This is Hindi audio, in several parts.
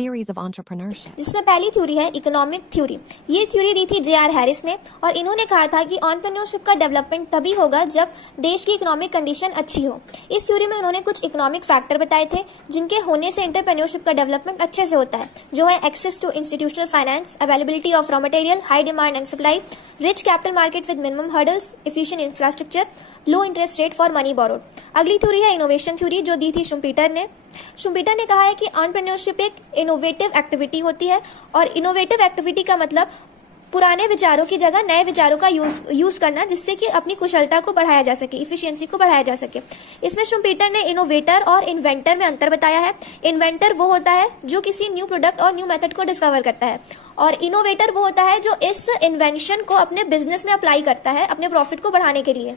theories of entrepreneurship. जिसमें पहली थ्योरी है इकोनॉमिक थ्योरी। ये थ्योरी दी थी J.R. हैरिस ने और इन्होंने कहा था कि एंटरप्रेन्योरशिप का डेवलपमेंट तभी होगा जब देश की इकोनॉमिक कंडीशन अच्छी हो। इस थ्योरी में उन्होंने कुछ इकोनॉमिक फैक्टर बताए थे जिनके होने से एंटरप्रेन्योरशिप का डेवलपमेंट अच्छे से होता है, जो है access to institutional finance, availability of raw material, high demand and supply, rich capital market with minimum hurdles, efficient infrastructure, low interest rate for money borrowed. अगली थ्योरी है इनोवेशन थ्योरी, जो दी थी शुम्पीटर ने। शुम्पीटर ने कहा है कि एंटरप्रेन्योरशिप एक इनोवेटिव एक्टिविटी होती है और इनोवेटिव एक्टिविटी का मतलब पुराने विचारों की जगह नए विचारों का यूज करना, जिससे कि अपनी कुशलता को बढ़ाया जा सके, इफिशियंसी को बढ़ाया जा सके। इसमें शुम्पीटर ने इनोवेटर और इन्वेंटर में अंतर बताया है। इन्वेंटर वो होता है जो किसी न्यू प्रोडक्ट और न्यू मेथड को डिस्कवर करता है और इनोवेटर वो होता है जो इस इन्वेंशन को अपने बिजनेस में अप्लाई करता है अपने प्रॉफिट को बढ़ाने के लिए।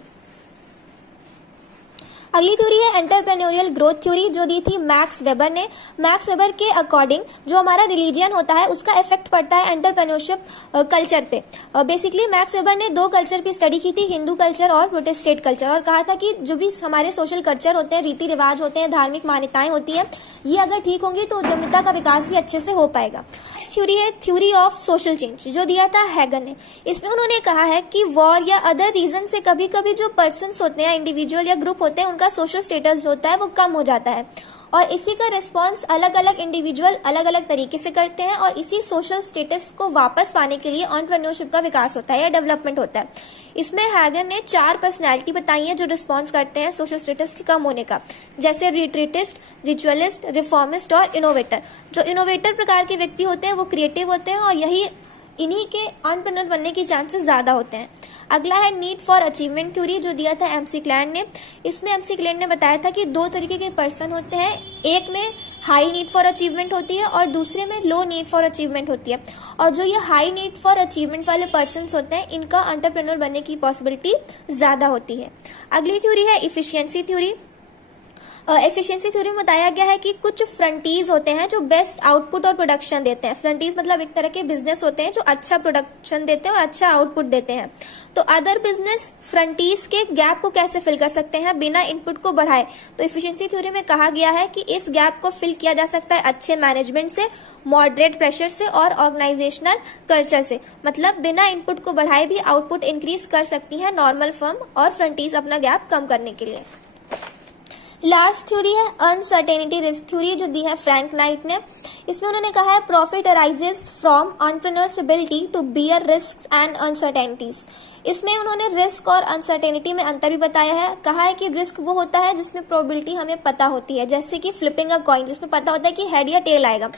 अगली थ्योरी है एंटरप्रेन्योरियल ग्रोथ थ्योरी, जो दी थी मैक्स वेबर ने। मैक्स वेबर के अकॉर्डिंग जो हमारा रिलीजियन होता है उसका इफेक्ट पड़ता है एंटरप्रेन्योरशिप कल्चर पे। बेसिकली मैक्स वेबर ने दो कल्चर की स्टडी की थी, हिंदू कल्चर और प्रोटेस्टेंट कल्चर, और कहा था कि जो भी हमारे सोशल कल्चर होते हैं, रीति रिवाज होते हैं, धार्मिक मान्यताएं होती है, ये अगर ठीक होंगी तो उद्यमिता का विकास भी अच्छे से हो पाएगा। थ्योरी है थ्योरी ऑफ सोशल चेंज, जो दिया था हैगन ने। इसमें उन्होंने कहा है कि वॉर या अदर रीजन से कभी कभी जो पर्सन्स होते हैं, इंडिविजुअल या ग्रुप होते हैं, उनका सोशल स्टेटस जो होता है वो कम हो जाता है और इसी का रिस्पॉन्स अलग अलग इंडिविजुअल अलग अलग तरीके से करते हैं और इसी सोशल स्टेटस को वापस पाने के लिए एंटरप्रेन्योरशिप का विकास होता है या डेवलपमेंट होता है। इसमें हैगन ने 4 पर्सनैलिटी बताई है जो रिस्पॉन्स करते हैं सोशल स्टेटस के कम होने का, जैसे रिट्रीटिस्ट, रिचुअलिस्ट, रिफॉर्मिस्ट और इनोवेटर। जो इनोवेटर प्रकार के व्यक्ति होते हैं वो क्रिएटिव होते हैं और इन्हीं के एंटरप्रेन्योर बनने की चांसेस ज्यादा होते हैं। अगला है नीड फॉर अचीवमेंट थ्योरी, जो दिया था एमसी क्लैंड ने। इसमें एमसी क्लैंड ने बताया था कि 2 तरीके के पर्सन होते हैं, एक में हाई नीड फॉर अचीवमेंट होती है और दूसरे में लो नीड फॉर अचीवमेंट होती है। और जो ये हाई नीड फॉर अचीवमेंट वाले पर्सन होते हैं, इनका एंटरप्रेन्योर बनने की पॉसिबिलिटी ज्यादा होती है। अगली थ्योरी है इफिशियंसी थ्योरी। एफिशिएंसी थ्योरी में बताया गया है कि कुछ फ्रंटीज होते हैं जो बेस्ट आउटपुट और प्रोडक्शन देते हैं। फ्रंटीज मतलब एक तरह के बिजनेस होते हैं जो अच्छा प्रोडक्शन देते हैं और अच्छा आउटपुट देते हैं। तो अदर बिजनेस फ्रंटीज के गैप को कैसे फिल कर सकते हैं बिना इनपुट को बढ़ाए, तो एफिशिएंसी थ्योरी में कहा गया है कि इस गैप को फिल किया जा सकता है अच्छे मैनेजमेंट से, मॉडरेट प्रेशर से और ऑर्गेनाइजेशनल कल्चर से। मतलब बिना इनपुट को बढ़ाए भी आउटपुट इंक्रीज कर सकती है नॉर्मल फर्म और फ्रंटीज अपना गैप कम करने के लिए। लास्ट थ्योरी है अनसर्टेनिटी रिस्क थ्योरी, जो दी है फ्रैंक नाइट ने। इसमें उन्होंने कहा है profit arises from entrepreneurs ability to bear risk and uncertainties. इसमें उन्होंने रिस्क और अनसर्टेनिटी में अंतर भी बताया है। कहा है कि रिस्क वो होता है जिसमें प्रोबेबिलिटी हमें पता होती है, जैसे कि फ्लिपिंग अ कॉइन, जिसमें पता होता है कि हेड या टेल आएगा,